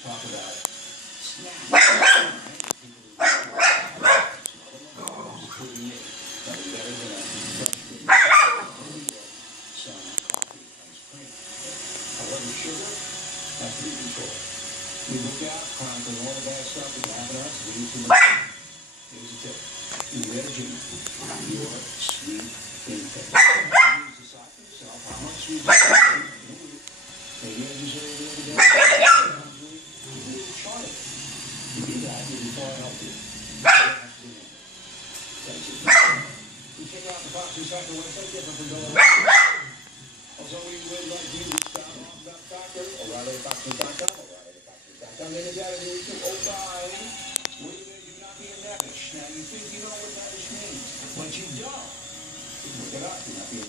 talk about snacks. Right? People who pretty neat. Nothing better than a fresh some coffee, ice cream. However, sugar has to be controlled. We look out, chronicling all the bad stuff that's happening to us. We eat too much. Here's the tip. Managing your sweet intake. You decide for yourself how much sweet you want. Maybe as you say the other day, you chart it. You do that, you'll be far healthier. That's it. We check out the Fox News Factor website, different from going on. Also, we would like you to stop off that factor, O'ReillyFoxNews.com, O'ReillyFoxNews.com, and the data news to O'Reilly. What do you mean? Do not be a nebbish. Now, you think you know what nebbish means, but you don't. Look it up. Do not be a nebbish.